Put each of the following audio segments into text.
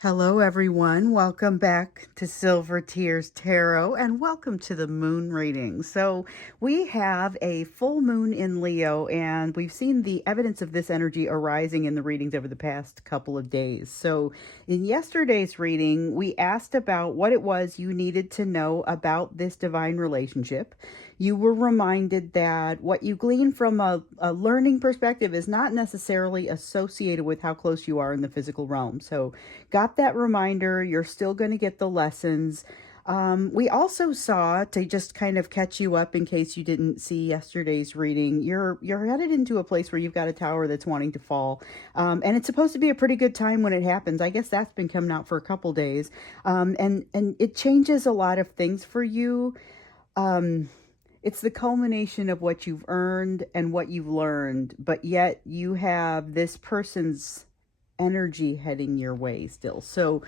Hello, everyone. Welcome back to Silver Tears Tarot and welcome to the moon reading. So, we have a full moon in Leo, and we've seen the evidence of this energy arising in the readings over the past couple of days. So, in yesterday's reading, we asked about what it was you needed to know about this divine relationship. You were reminded that what you glean from a learning perspective is not necessarily associated with how close you are in the physical realm. So, got that reminder. You're still going to get the lessons. We also saw, to just kind of catch you up in case you didn't see yesterday's reading, you're headed into a place where you've got a tower that's wanting to fall, and it's supposed to be a pretty good time when it happens. I guess that's been coming out for a couple days, and it changes a lot of things for you. Um, it's the culmination of what you've earned and what you've learned, but yet you have this person's energy heading your way still. So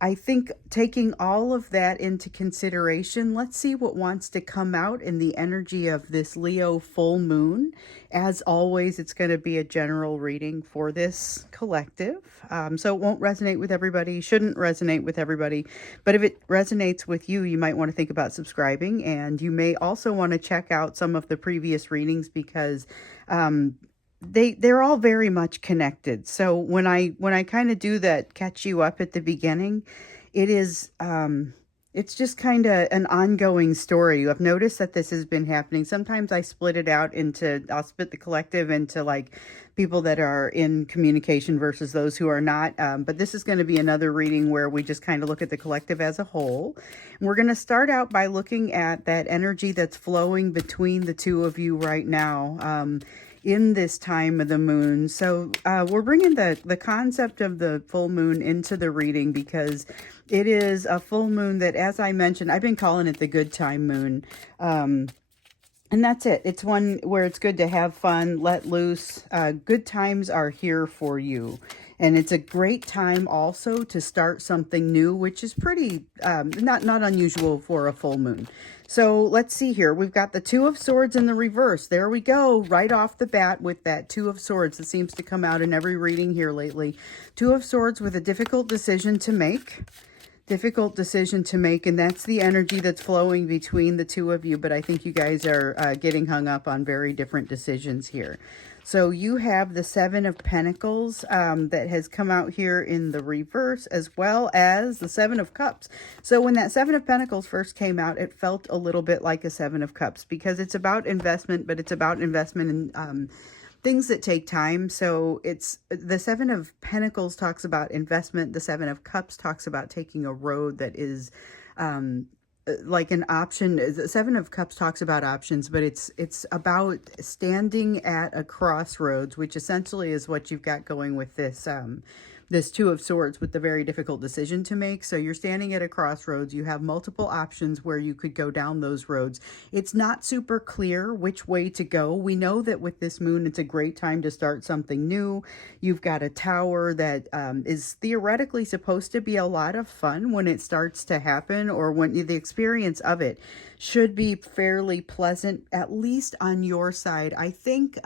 I think taking all of that into consideration, let's see what wants to come out in the energy of this Leo full moon. As always, it's going to be a general reading for this collective. So it won't resonate with everybody, shouldn't resonate with everybody. But if it resonates with you, you might want to think about subscribing. And you may also want to check out some of the previous readings because they're all very much connected. So when I kind of do that catch you up at the beginning, it is it's just kind of an ongoing story. You have noticed that this has been happening. Sometimes I split it out into, I'll split the collective into like people that are in communication versus those who are not. But this is going to be another reading where we just kind of look at the collective as a whole. And we're going to start out by looking at that energy that's flowing between the two of you right now. In this time of the moon. So we're bringing the concept of the full moon into the reading because it is a full moon that, as I mentioned, I've been calling it the good time moon. And that's it. It's one where it's good to have fun, let loose. Good times are here for you. And it's a great time also to start something new, which is pretty not unusual for a full moon. So let's see here. We've got the Two of Swords in the reverse. There we go, right off the bat with that Two of Swords that seems to come out in every reading here lately. Two of Swords with a difficult decision to make. Difficult decision to make, and that's the energy that's flowing between the two of you. But I think you guys are getting hung up on very different decisions here. So you have the Seven of Pentacles that has come out here in the reverse, as well as the Seven of Cups. So when that Seven of Pentacles first came out, it felt a little bit like a Seven of Cups because it's about investment, but it's about investment in things that take time. So it's the Seven of Pentacles talks about investment. The Seven of Cups talks about taking a road that is like an option. The Seven of Cups talks about options, but it's about standing at a crossroads, which essentially is what you've got going with this Two of Swords with the very difficult decision to make. So you're standing at a crossroads. You have multiple options where you could go down those roads. It's not super clear which way to go. We know that with this moon, it's a great time to start something new. You've got a tower that is theoretically supposed to be a lot of fun when it starts to happen, or when the experience of it should be fairly pleasant, at least on your side. I think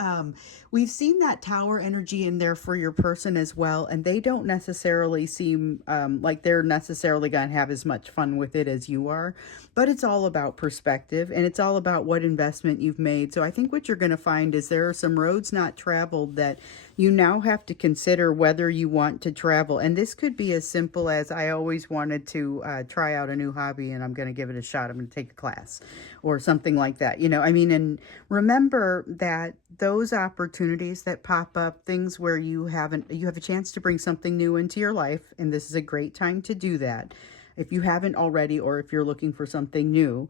we've seen that tower energy in there for your person as well, and they don't necessarily seem like they're necessarily going to have as much fun with it as you are. But it's all about perspective, and it's all about what investment you've made. So I think what you're going to find is there are some roads not traveled that you now have to consider whether you want to travel. And this could be as simple as, I always wanted to try out a new hobby and I'm going to give it a shot. I'm going to take a class or something like that. You know, I mean, and remember that those opportunities that pop up, things where you have a chance to bring something new into your life. And this is a great time to do that. If you haven't already, or if you're looking for something new,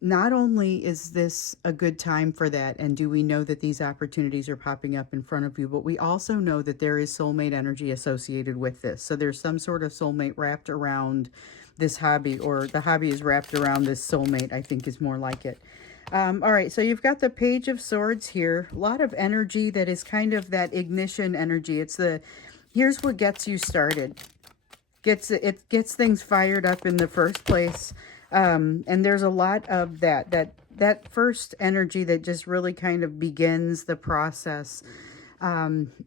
not only is this a good time for that, and do we know that these opportunities are popping up in front of you, but we also know that there is soulmate energy associated with this. So there's some sort of soulmate wrapped around this hobby, or the hobby is wrapped around this soulmate, I think is more like it. All right, so you've got the Page of Swords here. A lot of energy that is kind of that ignition energy. It's here's what gets you started. It gets things fired up in the first place. And there's a lot of that first energy that just really kind of begins the process.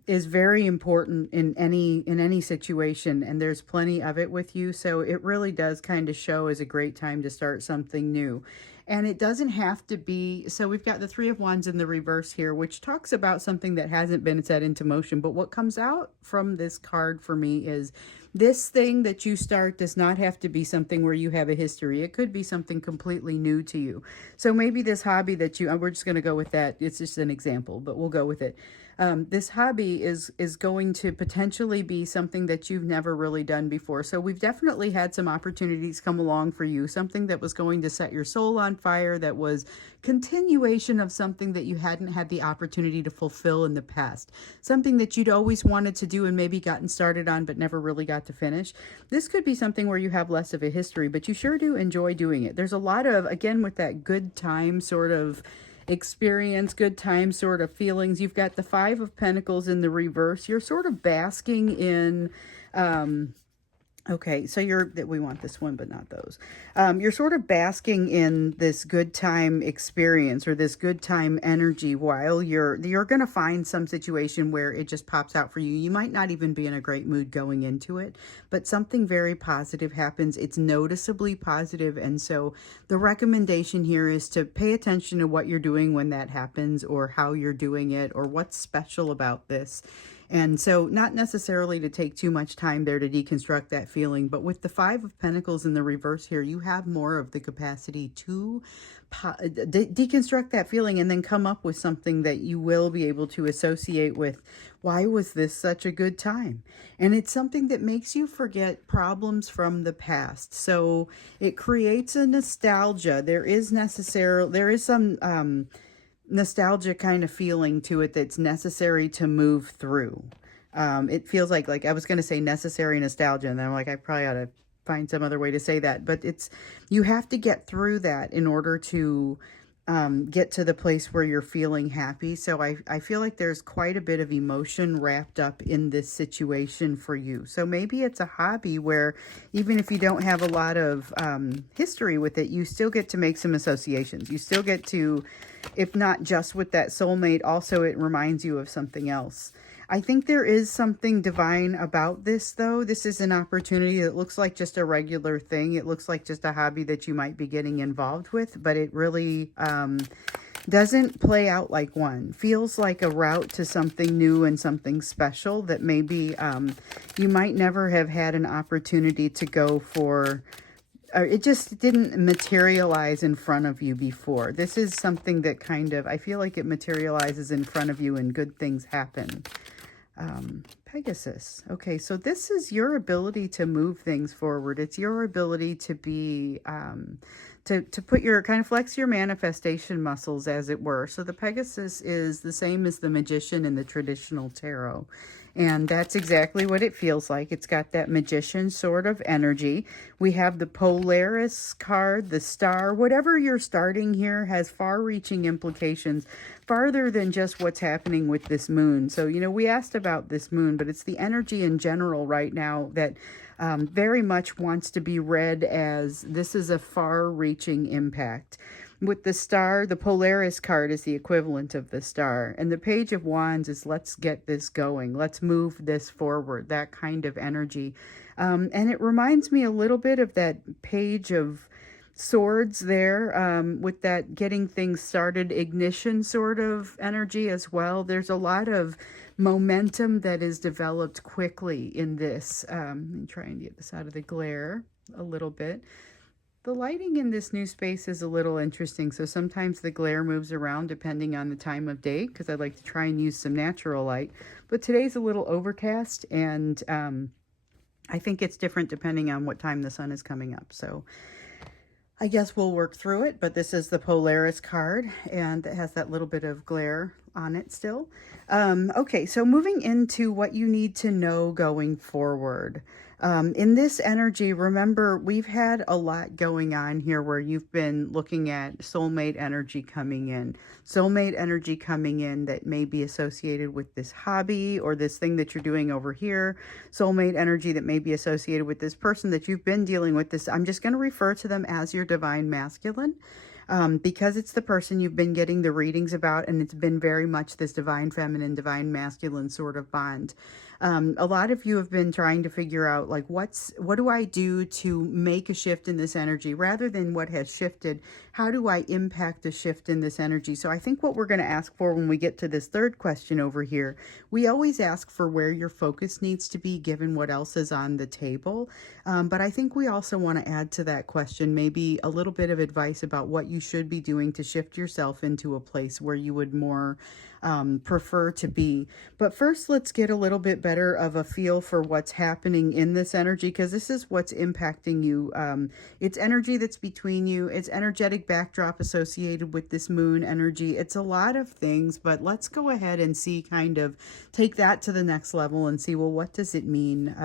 is very important in any situation, and there's plenty of it with you. So it really does kind of show as a great time to start something new. And it doesn't have to be, so we've got the Three of Wands in the reverse here, which talks about something that hasn't been set into motion. But what comes out from this card for me is this thing that you start does not have to be something where you have a history. It could be something completely new to you. So maybe this hobby that you, we're just going to go with that. It's just an example, but we'll go with it. This hobby is going to potentially be something that you've never really done before. So we've definitely had some opportunities come along for you, something that was going to set your soul on fire, that was continuation of something that you hadn't had the opportunity to fulfill in the past, something that you'd always wanted to do and maybe gotten started on but never really got to finish. This could be something where you have less of a history, but you sure do enjoy doing it. There's a lot of, again, with that good time sort of experience, good time sort of feelings. You've got the Five of Pentacles in the reverse. You're sort of basking in, okay, so we want this one, but not those. You're sort of basking in this good time experience or this good time energy while you're going to find some situation where it just pops out for you. You might not even be in a great mood going into it, but something very positive happens. It's noticeably positive. And so the recommendation here is to pay attention to what you're doing when that happens, or how you're doing it, or what's special about this. And so not necessarily to take too much time there to deconstruct that feeling, but with the Five of Pentacles in the reverse here, you have more of the capacity to deconstruct that feeling and then come up with something that you will be able to associate with, why was this such a good time? And it's something that makes you forget problems from the past. So it creates a nostalgia. There is some nostalgia kind of feeling to it that's necessary to move through. It feels like I was going to say necessary nostalgia, and then I'm like, I probably ought to find some other way to say that, but you have to get through that in order to get to the place where you're feeling happy. So I feel like there's quite a bit of emotion wrapped up in this situation for you. So maybe it's a hobby where even if you don't have a lot of history with it, you still get to make some associations. You still get to, if not just with that soulmate, also it reminds you of something else. I think there is something divine about this, though. This is an opportunity that looks like just a regular thing. It looks like just a hobby that you might be getting involved with, but it really doesn't play out like one. Feels like a route to something new and something special that maybe you might never have had an opportunity to go for. It just didn't materialize in front of you before. This is something that kind of, I feel like it materializes in front of you and good things happen. Pegasus. Okay, so this is your ability to move things forward. It's your ability to be, to put your, kind of flex your manifestation muscles, as it were. So the Pegasus is the same as the Magician in the traditional tarot. And that's exactly what it feels like. It's got that magician sort of energy. We have the Polaris card, the star. Whatever you're starting here has far-reaching implications, farther than just what's happening with this moon. So, you know, we asked about this moon, but it's the energy in general right now that very much wants to be read as this is a far-reaching impact. With the star, the Polaris card is the equivalent of the star. And the Page of Wands is let's get this going. Let's move this forward, that kind of energy. And it reminds me a little bit of that Page of Swords there, with that getting things started, ignition sort of energy as well. There's a lot of momentum that is developed quickly in this. Let me try and get this out of the glare a little bit. The lighting in this new space is a little interesting, so sometimes the glare moves around depending on the time of day, because I like to try and use some natural light. But today's a little overcast, and I think it's different depending on what time the sun is coming up. So I guess we'll work through it, but this is the Polaris card, and it has that little bit of glare on it still. Okay, so moving into what you need to know going forward. In this energy, remember, we've had a lot going on here where you've been looking at soulmate energy coming in. Soulmate energy coming in that may be associated with this hobby or this thing that you're doing over here. Soulmate energy that may be associated with this person that you've been dealing with. This, I'm just going to refer to them as your divine masculine. because it's the person you've been getting the readings about, and it's been very much this divine feminine, divine masculine sort of bond. A lot of you have been trying to figure out, like, what do I do to make a shift in this energy rather than what has shifted? How do I impact a shift in this energy? So I think what we're going to ask for when we get to this third question over here, we always ask for where your focus needs to be given what else is on the table. But I think we also want to add to that question maybe a little bit of advice about what you should be doing to shift yourself into a place where you would more prefer to be. But first, let's get a little bit better of a feel for what's happening in this energy, because this is what's impacting you. It's energy that's between you. It's energetic backdrop associated with this moon energy. It's a lot of things, but let's go ahead and see, kind of take that to the next level and see, well, what does it mean?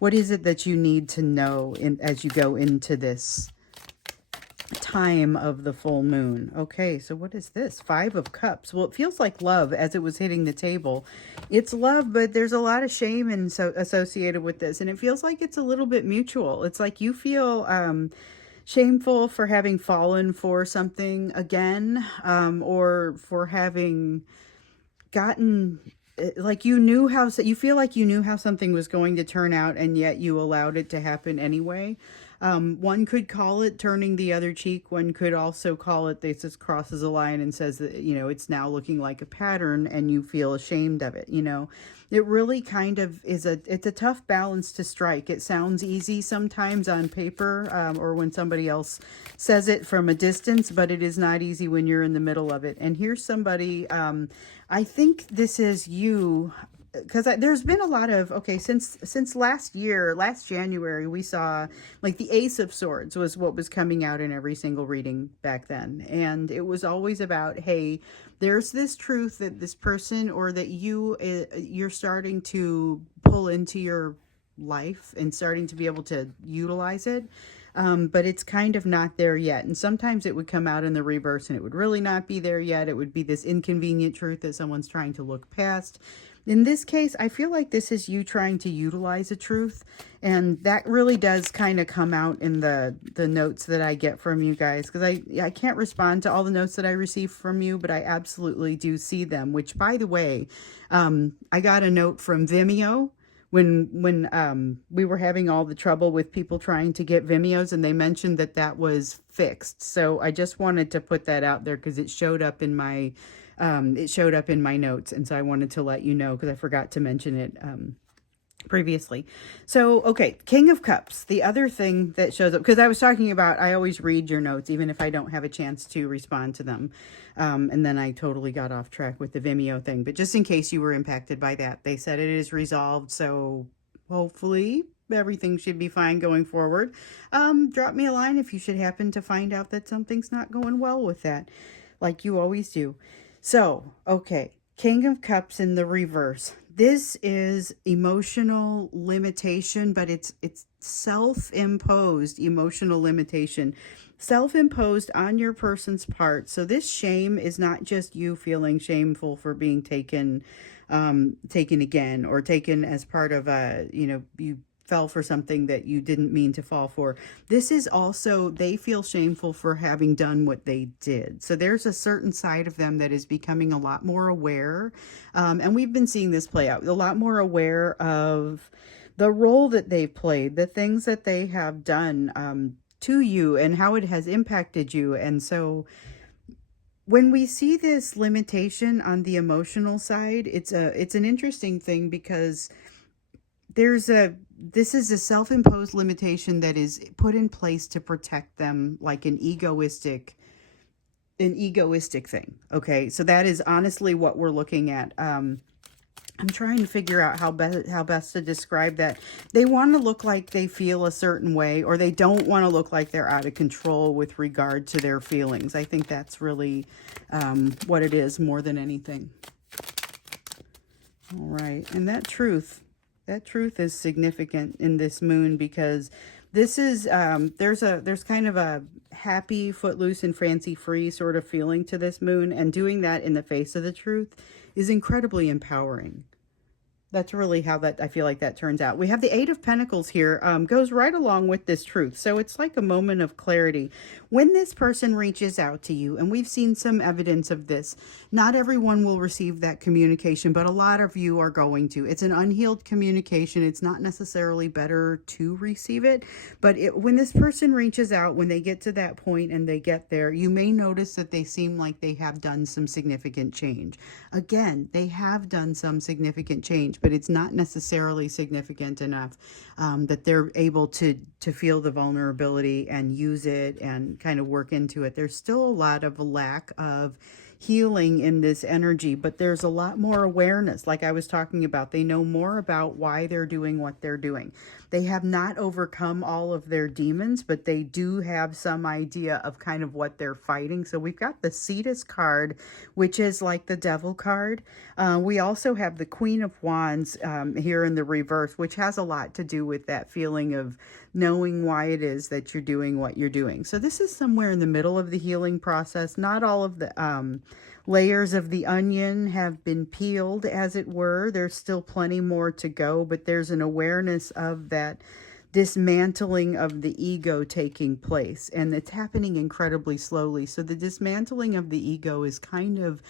What is it that you need to know as you go into this time of the full moon? Okay, so what is this? 5 of Cups. Well, it feels like love as it was hitting the table. It's love, but there's a lot of shame associated with this, and it feels like it's a little bit mutual. It's like you feel shameful for having fallen for something again, or for having gotten, like, you feel like you knew how something was going to turn out, and yet you allowed it to happen anyway. One could call it turning the other cheek. One could also call it, this just crosses a line and says that, it's now looking like a pattern and you feel ashamed of it. It really kind of is it's a tough balance to strike. It sounds easy sometimes on paper, or when somebody else says it from a distance, but it is not easy when you're in the middle of it. And here's somebody, I think this is you, because there's been a lot of, since last January, we saw, like, the Ace of Swords was what was coming out in every single reading back then. And it was always about, hey, there's this truth that this person, or that you're starting to pull into your life and starting to be able to utilize it. But it's kind of not there yet. And sometimes it would come out in the reverse and it would really not be there yet. It would be this inconvenient truth that someone's trying to look past. In this case, I feel like this is you trying to utilize a truth, and that really does kind of come out in the notes that I get from you guys, because I can't respond to all the notes that I receive from you, but I absolutely do see them, which, by the way, I got a note from Vimeo when we were having all the trouble with people trying to get Vimeos, and they mentioned that was fixed. So I just wanted to put that out there because it showed up in my notes, and so I wanted to let you know because I forgot to mention it previously. So, okay, King of Cups, the other thing that shows up, because I was talking about, I always read your notes even if I don't have a chance to respond to them, and then I totally got off track with the Vimeo thing, but just in case you were impacted by that, they said it is resolved, so hopefully everything should be fine going forward. Drop me a line if you should happen to find out that something's not going well with that, like you always do. So, okay, King of Cups in the reverse. This is emotional limitation, but it's self-imposed emotional limitation. Self-imposed on your person's part. So this shame is not just you feeling shameful for being taken again, or taken as part of you fell for something that you didn't mean to fall for. This is also, they feel shameful for having done what they did. So there's a certain side of them that is becoming a lot more aware. And we've been seeing this play out, a lot more aware of the role that they've played, the things that they have done to you, and how it has impacted you. And so when we see this limitation on the emotional side, it's an interesting thing, because this is a self-imposed limitation that is put in place to protect them, like an egoistic thing. Okay, so that is honestly what we're looking at. I'm trying to figure out how best to describe that. They want to look like they feel a certain way, or they don't want to look like they're out of control with regard to their feelings. I think that's really what it is more than anything. All right, and that truth is significant in this moon, because this is there's kind of a happy, footloose and fancy free sort of feeling to this moon, and doing that in the face of the truth is incredibly empowering. That's really how that, I feel like that turns out. We have the Eight of Pentacles here, goes right along with this truth. So it's like a moment of clarity. When this person reaches out to you, and we've seen some evidence of this, not everyone will receive that communication, but a lot of you are going to. It's an unhealed communication. It's not necessarily better to receive it, but when this person reaches out, when they get to that point and they get there, you may notice that they seem like they have done some significant change. Again, they have done some significant change, but it's not necessarily significant enough that they're able to feel the vulnerability and use it and kind of work into it. There's still a lot of lack of healing in this energy, but there's a lot more awareness. Like I was talking about, they know more about why they're doing what they're doing. They have not overcome all of their demons, but they do have some idea of kind of what they're fighting. So we've got the Cetus card, which is like the Devil card. We also have the Queen of Wands here in the reverse, which has a lot to do with that feeling of knowing why it is that you're doing what you're doing. So this is somewhere in the middle of the healing process. Not all of the layers of the onion have been peeled, as it were. There's still plenty more to go, but there's an awareness of that dismantling of the ego taking place, and it's happening incredibly slowly. So the dismantling of the ego is kind of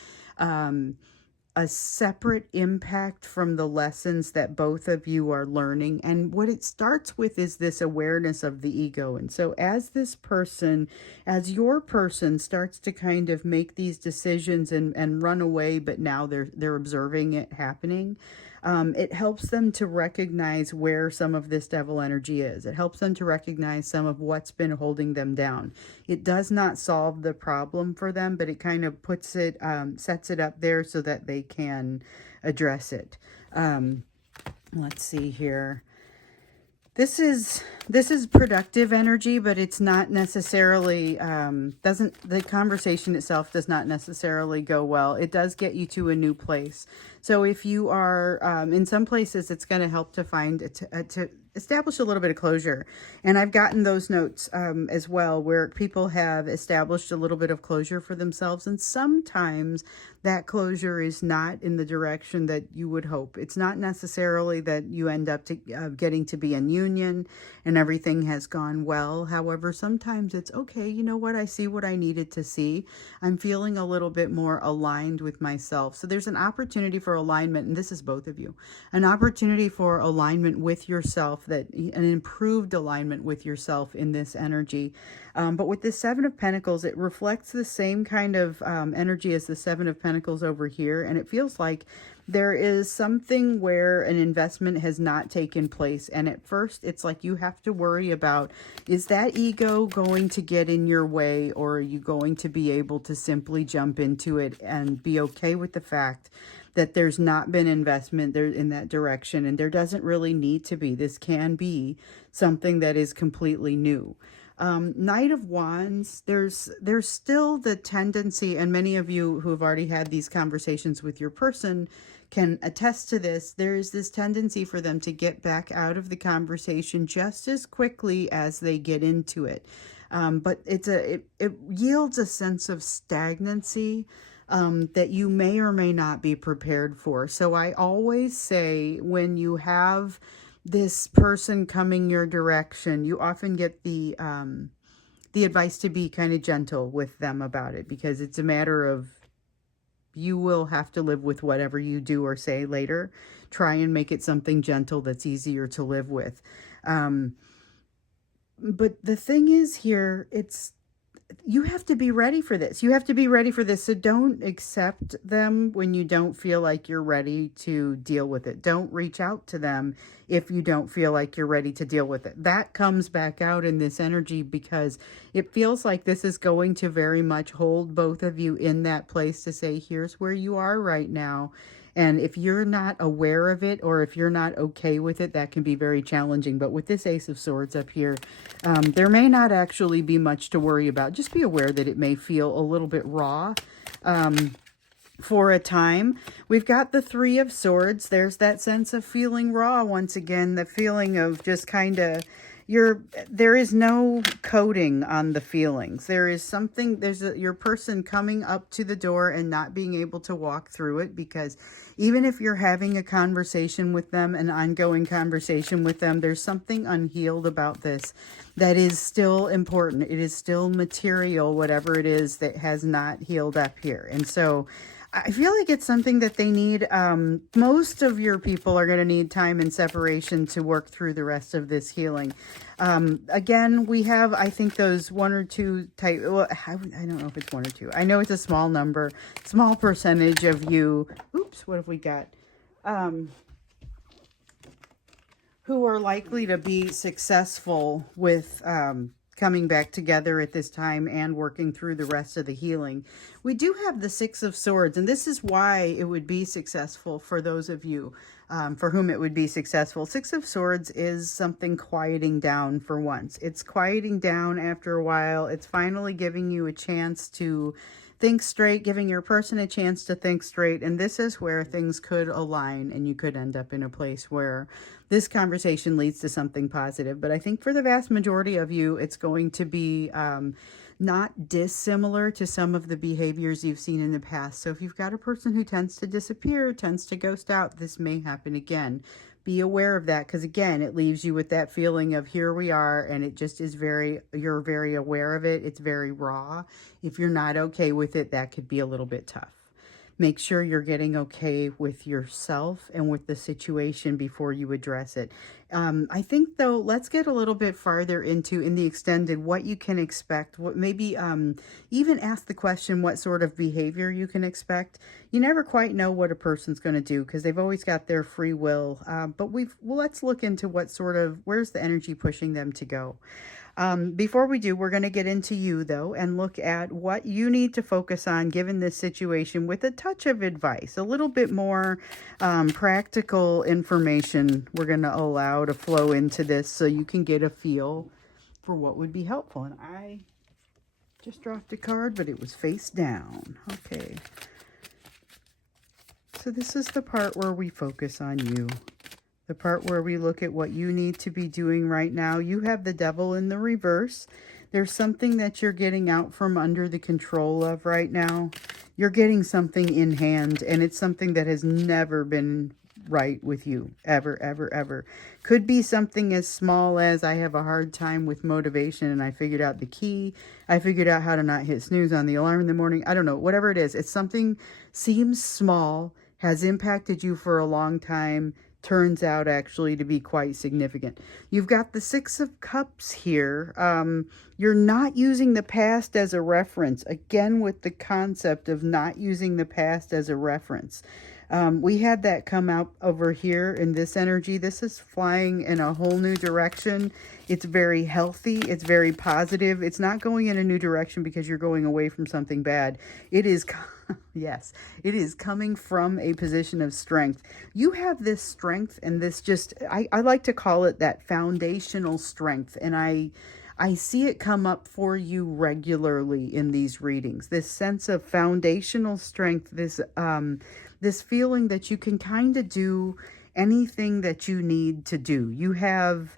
a separate impact from the lessons that both of you are learning. And what it starts with is this awareness of the ego. And so as this person, as your person starts to kind of make these decisions and run away, but now they're observing it happening, it helps them to recognize where some of this devil energy is. It helps them to recognize some of what's been holding them down. It does not solve the problem for them, but it kind of puts it, sets it up there so that they can address it. Let's see here. This is productive energy, but it's not necessarily, the conversation itself does not necessarily go well. It does get you to a new place. So if you are, in some places, it's going to help to find, to establish a little bit of closure. And I've gotten those notes as well, where people have established a little bit of closure for themselves. And sometimes that closure is not in the direction that you would hope. It's not necessarily that you end up getting to be in union and everything has gone well. However, sometimes it's okay. You know what? I see what I needed to see. I'm feeling a little bit more aligned with myself. So there's an opportunity for alignment, and this is both of you, an opportunity for alignment with yourself, that an improved alignment with yourself in this energy. But with this Seven of Pentacles, it reflects the same kind of energy as the Seven of Pentacles over here. And it feels like there is something where an investment has not taken place. And at first, it's like you have to worry about, is that ego going to get in your way, or are you going to be able to simply jump into it and be okay with the fact that there's not been investment there in that direction, and there doesn't really need to be. This can be something that is completely new. Knight of Wands, there's still the tendency, and many of you who have already had these conversations with your person can attest to this, there is this tendency for them to get back out of the conversation just as quickly as they get into it. But it yields a sense of stagnancy that you may or may not be prepared for. So I always say, when you have this person coming your direction, you often get the advice to be kind of gentle with them about it, because it's a matter of, you will have to live with whatever you do or say later. Try and make it something gentle that's easier to live with. But the thing is here, you have to be ready for this. You have to be ready for this. So don't accept them when you don't feel like you're ready to deal with it. Don't reach out to them if you don't feel like you're ready to deal with it. That comes back out in this energy, because it feels like this is going to very much hold both of you in that place to say, here's where you are right now. And if you're not aware of it, or if you're not okay with it, that can be very challenging. But with this Ace of Swords up here, there may not actually be much to worry about. Just be aware that it may feel a little bit raw for a time. We've got the Three of Swords. There's that sense of feeling raw once again, the feeling of just kind of, there is no coding on the feelings. There is something, your person coming up to the door and not being able to walk through it, because even if you're having a conversation with them, an ongoing conversation with them, there's something unhealed about this that is still important. It is still material, whatever it is that has not healed up here. And so I feel like it's something that they need. Most of your people are going to need time and separation to work through the rest of this healing. Again, we have, I think, those one or two type. Well, I don't know if it's one or two. I know it's a small number, small percentage of you. Oops, what have we got? Who are likely to be successful with coming back together at this time and working through the rest of the healing. We do have the Six of Swords, and this is why it would be successful for those of you for whom it would be successful. Six of Swords is something quieting down for once. It's quieting down after a while. It's finally giving you a chance to think straight, giving your person a chance to think straight. And this is where things could align and you could end up in a place where this conversation leads to something positive. But I think for the vast majority of you, it's going to be not dissimilar to some of the behaviors you've seen in the past. So if you've got a person who tends to disappear, tends to ghost out, this may happen again. Be aware of that, because again, it leaves you with that feeling of here we are, and it just is you're very aware of it. It's very raw. If you're not okay with it, that could be a little bit tough. Make sure you're getting okay with yourself and with the situation before you address it. I think, though, let's get a little bit farther into, in the extended, what you can expect. What maybe even ask the question what sort of behavior you can expect. You never quite know what a person's going to do because they've always got their free will. But let's look into where's the energy pushing them to go. Before we do, we're going to get into you, though, and look at what you need to focus on given this situation with a touch of advice, a little bit more practical information we're going to allow to flow into this so you can get a feel for what would be helpful. And I just dropped a card, but it was face down. Okay. So this is the part where we focus on you. The part where we look at what you need to be doing right now. You have the Devil in the reverse. There's something that you're getting out from under the control of right now. You're getting something in hand, and it's something that has never been right with you, ever, ever, ever. Could be something as small as I have a hard time with motivation, and I figured out the key. I figured out how to not hit snooze on the alarm in the morning. I don't know, whatever it is. It's something seems small, has impacted you for a long time, turns out actually to be quite significant. You've got the Six of Cups here. You're not using the past as a reference. Again, with the concept of not using the past as a reference. We had that come out over here in this energy. This is flying in a whole new direction. It's very healthy. It's very positive. It's not going in a new direction because you're going away from something bad. It is, yes, it is coming from a position of strength. You have this strength and this I like to call it that foundational strength. And I see it come up for you regularly in these readings. This sense of foundational strength, this feeling that you can kind of do anything that you need to do. You have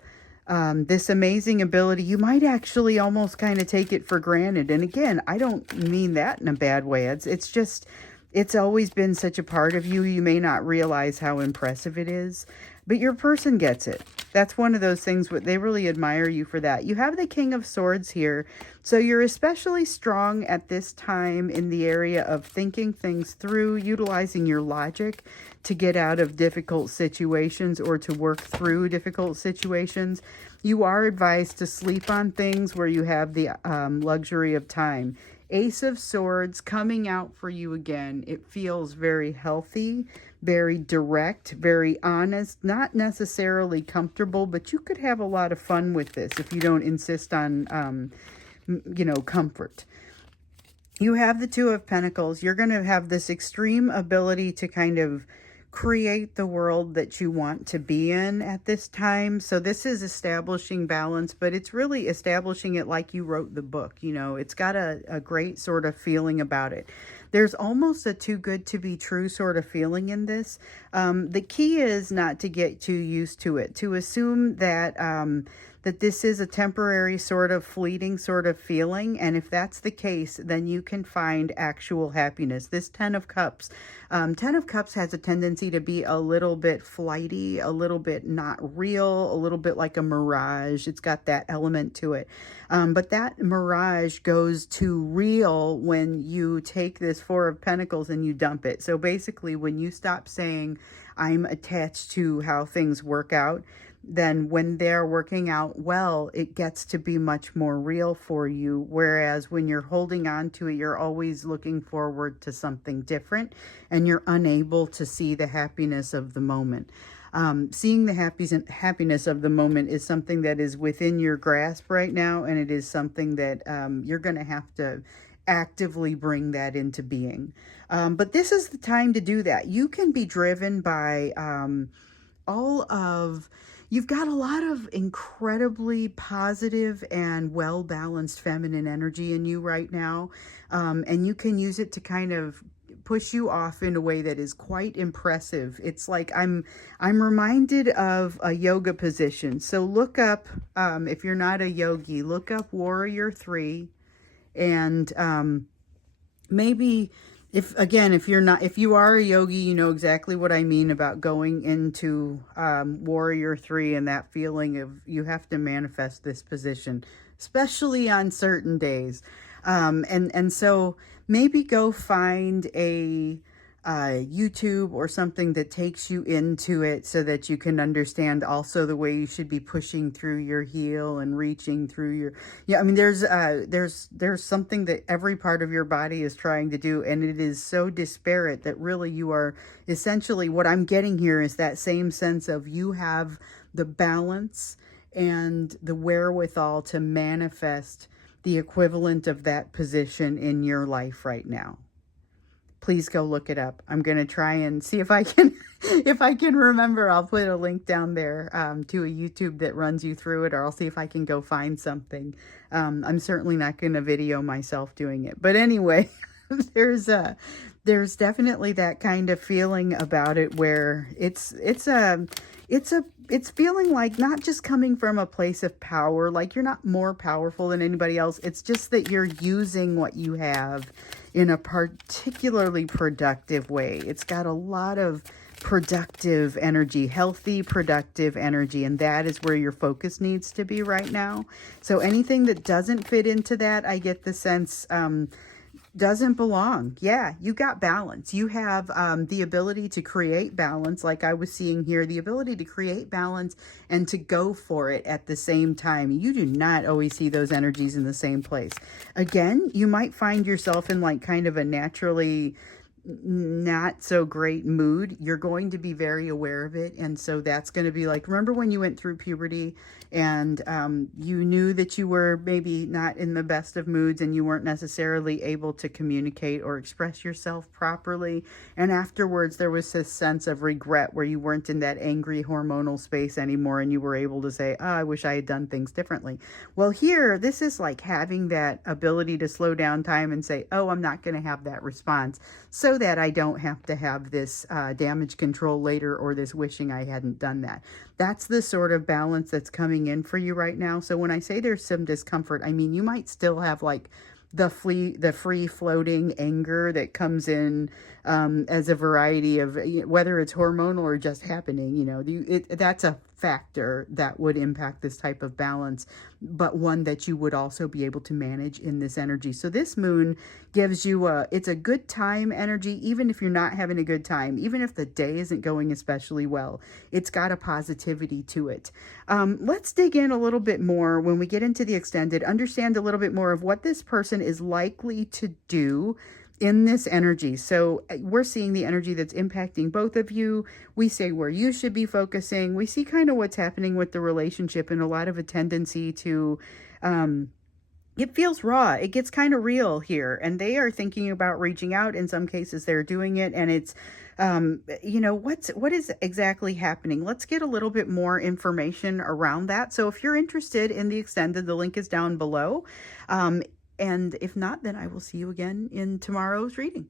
this amazing ability. You might actually almost kind of take it for granted. And again, I don't mean that in a bad way. It's always been such a part of you. You may not realize how impressive it is, but your person gets it. That's one of those things where they really admire you for that. You have the King of Swords here. So you're especially strong at this time in the area of thinking things through, utilizing your logic to get out of difficult situations or to work through difficult situations. You are advised to sleep on things where you have the luxury of time. Ace of Swords coming out for you again. It feels very healthy, very direct, very honest, not necessarily comfortable, but you could have a lot of fun with this if you don't insist on, comfort. You have the Two of Pentacles. You're going to have this extreme ability to kind of create the world that you want to be in at this time. So this is establishing balance, but it's really establishing it like you wrote the book. You know, it's got a great sort of feeling about it. There's almost a too good to be true sort of feeling in this. The key is not to get too used to it, to assume that that this is a temporary sort of fleeting sort of feeling. And if that's the case, then you can find actual happiness. This Ten of Cups has a tendency to be a little bit flighty, a little bit not real, a little bit like a mirage. It's got that element to it. But that mirage goes to real when you take this Four of Pentacles and you dump it. So basically, when you stop saying, I'm attached to how things work out, then when they're working out well, it gets to be much more real for you. Whereas when you're holding on to it, you're always looking forward to something different and you're unable to see the happiness of the moment. Seeing the happiness of the moment is something that is within your grasp right now, and it is something that you're going to have to actively bring that into being. But this is the time to do that. You can be driven by you've got a lot of incredibly positive and well-balanced feminine energy in you right now. And you can use it to kind of push you off in a way that is quite impressive. It's like I'm reminded of a yoga position. So look up, if you're not a yogi, look up Warrior 3, and maybe if you are a yogi, you know exactly what I mean about going into Warrior 3 and that feeling of you have to manifest this position, especially on certain days. And so maybe go find a YouTube or something that takes you into it so that you can understand also the way you should be pushing through your heel and reaching through your, I mean, there's something that every part of your body is trying to do, and it is so disparate that really you are essentially, what I'm getting here is that same sense of you have the balance and the wherewithal to manifest the equivalent of that position in your life right now. Please go look it up. I'm going to try and see if I can, if I can remember. I'll put a link down there to a YouTube that runs you through it, or I'll see if I can go find something. I'm certainly not going to video myself doing it. But anyway, there's definitely that kind of feeling about it where it's feeling like not just coming from a place of power, like you're not more powerful than anybody else. It's just that you're using what you have in a particularly productive way. It's got a lot of productive energy, healthy, productive energy, and that is where your focus needs to be right now. So anything that doesn't fit into that, I get the sense, doesn't belong. Yeah, you got balance. You have the ability to create balance, like I was seeing here, the ability to create balance and to go for it at the same time. You do not always see those energies in the same place. Again, you might find yourself in like kind of a naturally not so great mood. You're going to be very aware of it, and so that's going to be like, remember when you went through puberty and you knew that you were maybe not in the best of moods and you weren't necessarily able to communicate or express yourself properly, and afterwards there was this sense of regret where you weren't in that angry hormonal space anymore and you were able to say, oh, I wish I had done things differently. Well, here this is like having that ability to slow down time and say, oh, I'm not going to have that response, so that I don't have to have this damage control later, or this wishing I hadn't done that. That's the sort of balance that's coming in for you right now. So when I say there's some discomfort, I mean, you might still have like the free floating anger that comes in as a variety of, whether it's hormonal or just happening, that's a factor that would impact this type of balance, but one that you would also be able to manage in this energy. So this moon gives you it's a good time energy, even if you're not having a good time, even if the day isn't going especially well, it's got a positivity to it. Let's dig in a little bit more when we get into the extended, understand a little bit more of what this person is likely to do in this energy. So we're seeing the energy that's impacting both of you. We say where you should be focusing. We see kind of what's happening with the relationship, and a lot of a tendency to, it feels raw. It gets kind of real here, and they are thinking about reaching out. In some cases, they're doing it, and it's, what is exactly happening? Let's get a little bit more information around that. So if you're interested in the extended, the link is down below. And if not, then I will see you again in tomorrow's reading.